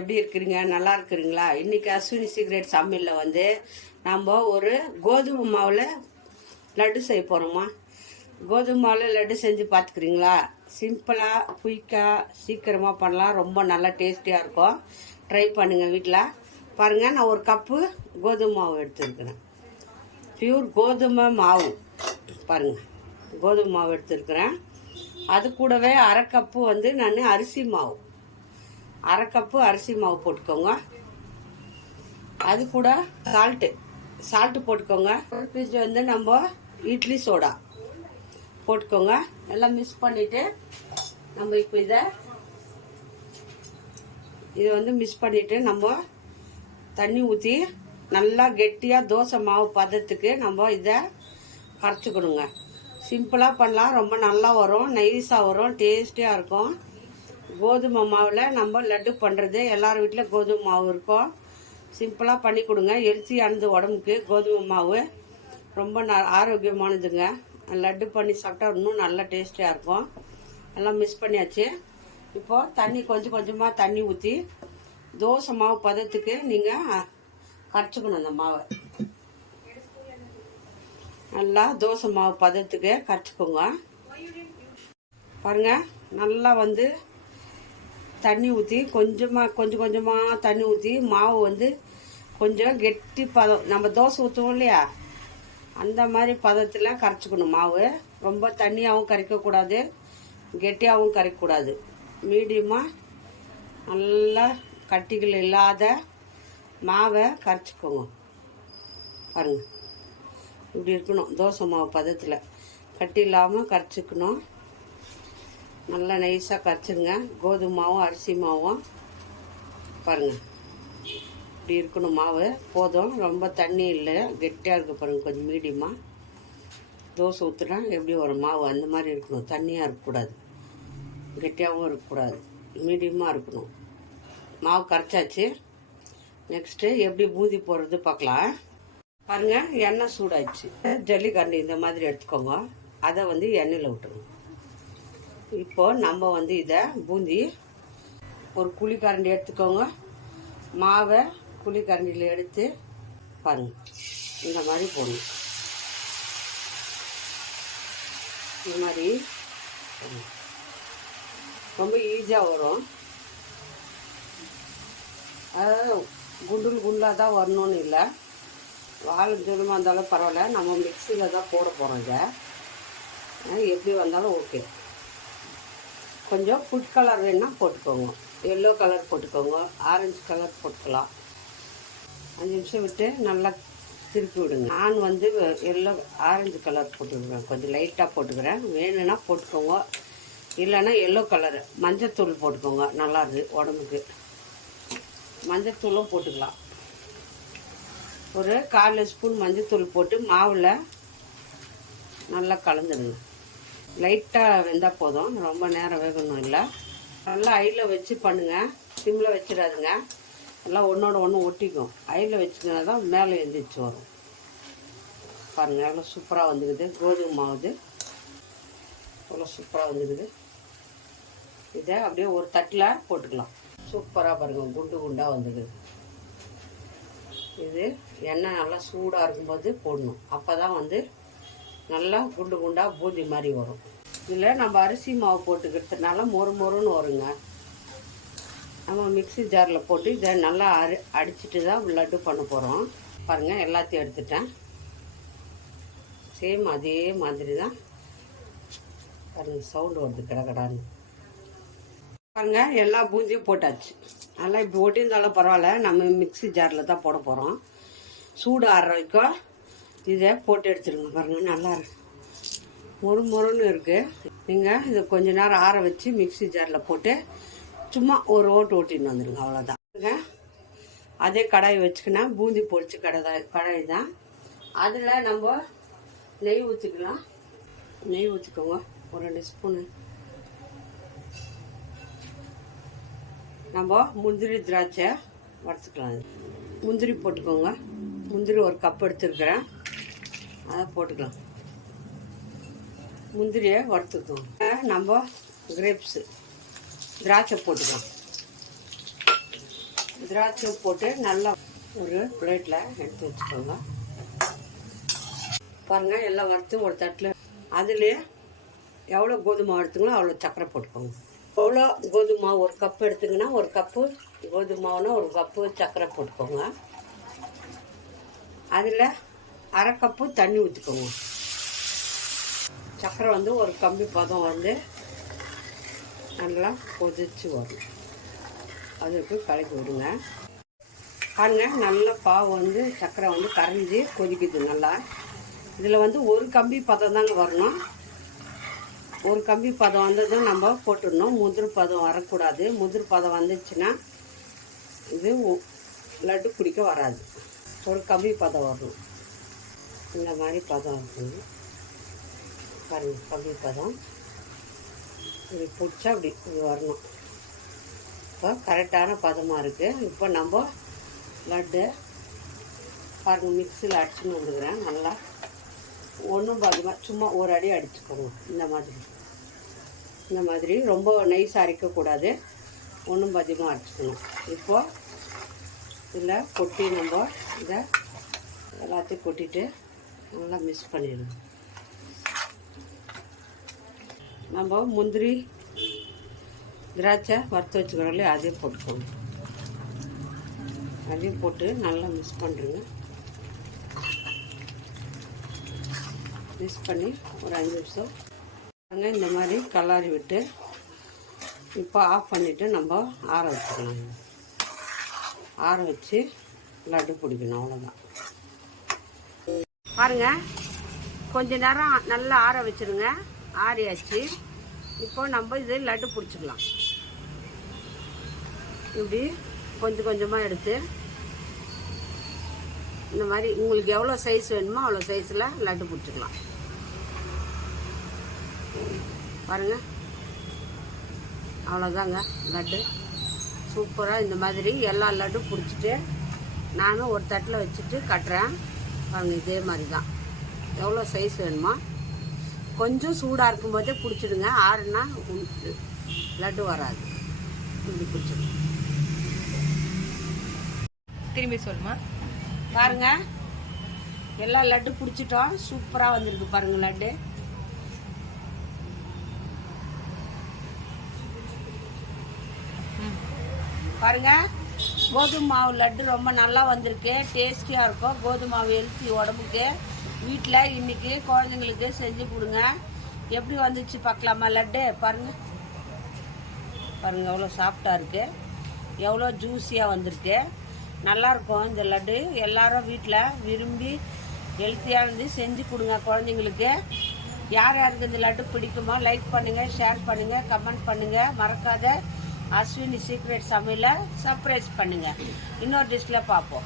எப்படி இருக்கிறீங்க? நல்லா இருக்கிறீங்களா? இன்றைக்கி அஸ்வினி சீக்ரெட் சமையலில் வந்து நம்ம ஒரு கோதுமை மாவில் லட்டு செய்ய போகிறோமா. கோதுமை மாவில் லட்டு செஞ்சு பார்த்துக்கிறீங்களா? சிம்பிளாக குயிக்காக சீக்கிரமாக பண்ணலாம். ரொம்ப நல்லா டேஸ்டியாக இருக்கும். ட்ரை பண்ணுங்கள் வீட்டில். பாருங்கள், நான் ஒரு கப்பு கோதுமை மாவு எடுத்துருக்கிறேன். பியூர் கோதுமை மாவு. பாருங்கள், கோதுமை மாவு எடுத்துருக்கிறேன். அது கூடவே அரை கப்பு வந்து நான் அரிசி மாவு, அரை கப்பு அரிசி மாவு போட்டுக்கோங்க. அது கூட சால்ட்டு போட்டுக்கோங்க. ஒரு பீஸ் வந்து நம்ம இட்லி சோடா போட்டுக்கோங்க. எல்லாம் மிக்ஸ் பண்ணிவிட்டு நம்ம இப்போ இதை வந்து மிக்ஸ் பண்ணிவிட்டு நம்ம தண்ணி ஊற்றி நல்லா கெட்டியாக தோசை மாவு பதத்துக்கு நம்ம இதை கரைச்சிக்கணுங்க. சிம்பிளாக பண்ணலாம், ரொம்ப நல்லா வரும், நைஸாக வரும், டேஸ்டியாக இருக்கும். கோதுமை மாவில் நம்ம லட்டு பண்ணுறது எல்லார் வீட்டில் கோதுமை மாவு இருக்கும். சிம்பிளாக பண்ணி கொடுங்க. ஹெல்த்தியானது உடம்புக்கு. கோதுமை மாவு ரொம்ப ஆரோக்கியமானதுங்க. லட்டு பண்ணி சாப்பிட்டா இன்னும் நல்லா டேஸ்டியாக இருக்கும். எல்லாம் மிக்ஸ் பண்ணியாச்சு. இப்போது தண்ணி கொஞ்சம் கொஞ்சமாக தண்ணி ஊற்றி தோசை மாவு பதத்துக்கு நீங்கள் கரைச்சிக்கணும். அந்த மாவை நல்லா தோசை மாவு பதத்துக்கு கரைச்சிக்கோங்க. பாருங்கள், நல்லா வந்து தண்ணி ஊற்றி கொஞ்சம் கொஞ்சமாக தண்ணி ஊற்றி மாவு வந்து கொஞ்சம் கெட்டி பதம், நம்ம தோசை ஊற்றுவோம் இல்லையா, அந்த மாதிரி பதத்தில் கரைச்சிக்கணும். மாவு ரொம்ப தண்ணியாகவும் கரைக்கக்கூடாது, கெட்டியாகவும் கரைக்கக்கூடாது. மீடியமாக நல்லா கட்டிகள் இல்லாத மாவை கரைச்சிக்கோங்க. பாருங்கள், இப்படி இருக்கணும். தோசை மாவு பதத்தில் கட்டி இல்லாமல் கரைச்சிக்கணும். நல்லா நைஸாக கரைச்சிருங்க. கோதுமை மாவும் அரிசி மாவும் பாருங்கள், இப்படி இருக்கணும். மாவு போதும், ரொம்ப தண்ணி இல்லை, கெட்டியாக இருக்குது. பாருங்கள், கொஞ்சம் மீடியமாக தோசை ஊற்றுனா எப்படி வரும் மாவு, அந்த மாதிரி இருக்கணும். தண்ணியாக இருக்கக்கூடாது, கெட்டியாகவும் இருக்கக்கூடாது, மீடியமாக இருக்கணும். மாவு கரைச்சாச்சு. நெக்ஸ்ட்டு எப்படி பூந்தி போடுறது பார்க்கலாம். பாருங்கள், எண்ணெய் சூடாச்சு. ஜல்லிக்கரண்டி இந்த மாதிரி எடுத்துக்கோங்க. அதை வந்து எண்ணெயில் விட்டுருங்க. இப்போது நம்ம வந்து இதை பூந்தி ஒரு குழிக்கரண்டி எடுத்துக்கோங்க. மாவை குழிக்கரண்டியில் எடுத்து பாருங்கள், இந்த மாதிரி போடணும். இந்த மாதிரி ரொம்ப ஈஸியாக வரும். குண்டாக தான் வரணும்னு இல்லை, வாழை தூரமாக இருந்தாலும் பரவாயில்ல. நம்ம மிக்சியில் தான் போட போகிறோம். இதை எப்படி வந்தாலும் ஓகே. கொஞ்சம் ஃபுட் கலர் வேணுன்னா போட்டுக்கோங்க. எல்லோ கலர் போட்டுக்கோங்க, ஆரஞ்சு கலர் போட்டுக்கலாம். 5 நிமிஷம் விட்டு நல்லா திருப்பி விடுங்க. நான் வந்து ஆரஞ்சு கலர் போட்டுக்கிறேன், கொஞ்சம் லைட்டாக போட்டுக்கிறேன். வேணும்னா போட்டுக்கோங்க, இல்லைன்னா எல்லோ கலரு மஞ்சத்தூள் போட்டுக்கோங்க. நல்லா இருக்குது உடம்புக்கு. மஞ்சத்தூளும் போட்டுக்கலாம். ஒரு 1/4 ஸ்பூன் மஞ்சத்தூள் போட்டு மாவில் நல்லா கலந்துடுங்க. லைட்டாக வெந்தால் போதும், ரொம்ப நேரம் வேகணும் இல்லை. நல்லா ஐயில் வச்சு பண்ணுங்கள், சிம்மில் வச்சிடாதுங்க. எல்லாம் ஒன்றோட ஒன்று ஒட்டிக்கும். ஐயில் வச்சுக்கினா தான் மேலே எழுந்திரிச்சு வரும். பாருங்கள், எவ்வளோ சூப்பராக வந்துக்குது. கோதுமை மாவுது எவ்வளோ சூப்பராக வந்துக்குது. இதை அப்படியே ஒரு தட்டில் போட்டுக்கலாம். சூப்பராக பாருங்கள், குண்டு குண்டாக வந்துக்குது. இது எண்ணெய் நல்லா சூடாக இருக்கும்போது போடணும். அப்போ தான் வந்து நல்லா குண்டு குண்டாக பூந்தி மாதிரி வரும். இதில் நம்ம அரிசி மாவு போட்டுக்கிறதுனால மொறுன்னு வருங்க. நம்ம மிக்ஸி ஜாரில் போட்டு இதை நல்லா அடிச்சுட்டு தான் லட்டு பண்ண போகிறோம். பாருங்கள், எல்லாத்தையும் எடுத்துட்டேன். சேம் அதே மாதிரி தான். பாருங்கள், சவுண்டு வருது கடகடான்னு. பாருங்கள், எல்லா பூந்தியும் போட்டாச்சு. நல்லா இப்படி ஒட்டியிருந்தாலும் பரவாயில்ல, நம்ம மிக்ஸி ஜாரில் தான் போட போகிறோம். சூடு ஆறுற வரைக்கும் இதை போட்டு எடுத்துருங்க. பாருங்கள், நல்லா மொறுன்னு இருக்குது. நீங்கள் இதை கொஞ்ச நேரம் ஆற வச்சு மிக்ஸி ஜாரில் போட்டு சும்மா ஒரு ஓட்டின்னு வந்துடுங்க. அவ்வளோதான். அதே கடாய் வச்சுக்கினா பூந்தி பொரிச்சு கடாய் தான். அதில் நம்ம நெய் ஊற்றிக்கலாம். நெய் ஊற்றிக்கோங்க, ஒரு 2 ஸ்பூனு. நம்ம முந்திரி திராட்சை வறுத்துக்கலாம். முந்திரி போட்டுக்கோங்க. முந்திரி ஒரு கப் எடுத்துருக்கிறேன், அதை போட்டுக்கலாம். முந்திரியை வறுத்துக்கோங்க. நம்ம கிரேப்ஸு திராட்சை போட்டுக்கலாம். திராட்சை போட்டு நல்லா ஒரு பிளேட்டில் எடுத்து வச்சுக்கோங்க. பாருங்கள், எல்லாம் வறுத்து ஒரு தட்டில் அதுலேயே எவ்வளோ கோதுமை மாவு எடுத்துங்களோ அவ்வளோ சர்க்கரை போட்டுக்கோங்க. எவ்வளோ கோதுமை மாவு ஒரு கப்பு எடுத்துங்கன்னா ஒரு கப்பு கோதுமை மாவுனா ஒரு கப்பு சர்க்கரை போட்டுக்கோங்க. அதில் அரை கப்பு தண்ணி ஊற்றிக்கோங்க. சர்க்கரை வந்து ஒரு கம்பி பதம் வந்து நல்லா கொதிச்சு வரும். அதுக்கு கலக்கி விடுங்க. பாருங்க, நல்லா பாவு வந்து சர்க்கரை வந்து கரைஞ்சி கொதிக்குது நல்லா. இதில் வந்து ஒரு கம்பி பதம் தாங்க வரணும். ஒரு கம்பி பதம் வந்ததும் நம்ம போட்டுடணும். முதிர் பதம் வரக்கூடாது. முதிர் பதம் வந்துச்சுன்னா இது லட்டு பிடிக்க வராது. ஒரு கம்பி பதம் வரணும். இந்த மாதிரி பதம் இருக்கணும். பாருங்கள், கம்பி பதம் இது பிடிச்சா அப்படி இது வரணும். இப்போ கரெக்டான பதமாக இருக்குது. இப்போ நம்ம லட்டு பாருங்கள், மிக்சியில் அடிச்சுன்னு வந்துக்கிறேன். நல்லா ஒன்றும் பாதிமாக சும்மா ஒரு அடி அடிச்சுக்கோங்க. இந்த மாதிரி ரொம்ப நைஸ் அரைக்கக்கூடாது. ஒன்றும் பாதிமாக அடிச்சுக்கணும். இப்போது இதில் கொட்டி நம்ம இதை எல்லாத்தையும் கொட்டிட்டு நல்லா மிக்ஸ் பண்ணிடணும். நம்ம முந்திரி திராட்சை வறுத்து வச்சுக்கிறோம் இல்லையா, அதையும் போட்டுக்கோங்க. அதையும் போட்டு நல்லா மிக்ஸ் பண்ணுறேங்க. மிக்ஸ் பண்ணி ஒரு 5 நிமிஷம் இந்த மாதிரி கலாரி விட்டு இப்போ ஆஃப் பண்ணிவிட்டு நம்ம ஆற வச்சுக்கலாம். ஆற வச்சு லட்டு பிடிக்கணும். அவ்வளோதான். பாருங்கள், கொஞ்ச நேரம் நல்லா ஆற வச்சுருங்க. ஆறியாச்சு. இப்போ நம்ம இது லட்டு பிடிச்சிக்கலாம். இப்படி கொஞ்சம் கொஞ்சமாக எடுத்து இந்த மாதிரி உங்களுக்கு எவ்வளோ சைஸ் வேணுமோ அவ்வளோ சைஸில் லட்டு பிடிச்சிக்கலாம். பாருங்கள், அவ்வளோதாங்க லட்டு. சூப்பராக இந்த மாதிரி எல்லா லட்டு பிடிச்சிட்டு நானும் ஒரு தட்டில் வச்சுட்டு கட்டுறேன். பாருங்கள், இதே மாதிரி தான். எவ்வளோ சைஸ் வேணுமோ கொஞ்சம் சூடாக இருக்கும்போதே பிடிச்சிடுங்க. ஆறுனா லட்டு வராது. இப்படி பிடிச்சிடுங்க. திரும்பி சொல்லுமா. பாருங்கள், எல்லா லட்டு பிடிச்சிட்டோம். சூப்பராக வந்திருக்கு பாருங்கள் லட்டு. பாருங்கள், கோதுமை மாவு லட்டு ரொம்ப நல்லா வந்திருக்கு. டேஸ்டியாக இருக்கும். கோதுமை மாவு ஹெல்த்தி உடம்புக்கு. வீட்டில் இன்றைக்கி குழந்தைங்களுக்கு செஞ்சு கொடுங்க. எப்படி வந்துச்சு பார்க்கலாமா லட்டு? பாருங்கள் பாருங்கள், எவ்வளோ சாஃப்டாக இருக்குது, எவ்வளோ ஜூஸியாக வந்திருக்கு. நல்லாயிருக்கும் இந்த லட்டு. எல்லாரும் வீட்டில் விரும்பி ஹெல்த்தியானது செஞ்சு கொடுங்க குழந்தைங்களுக்கு. யார் யாருக்கு இந்த லட்டு பிடிக்குமோ லைக் பண்ணுங்கள், ஷேர் பண்ணுங்கள், கமெண்ட் பண்ணுங்கள். மறக்காத அஸ்வினி சீக்ரெட் சமையலை சர்ப்ரைஸ் பண்ணுங்கள். இன்னொரு டிஷ்ஷில் பார்ப்போம்.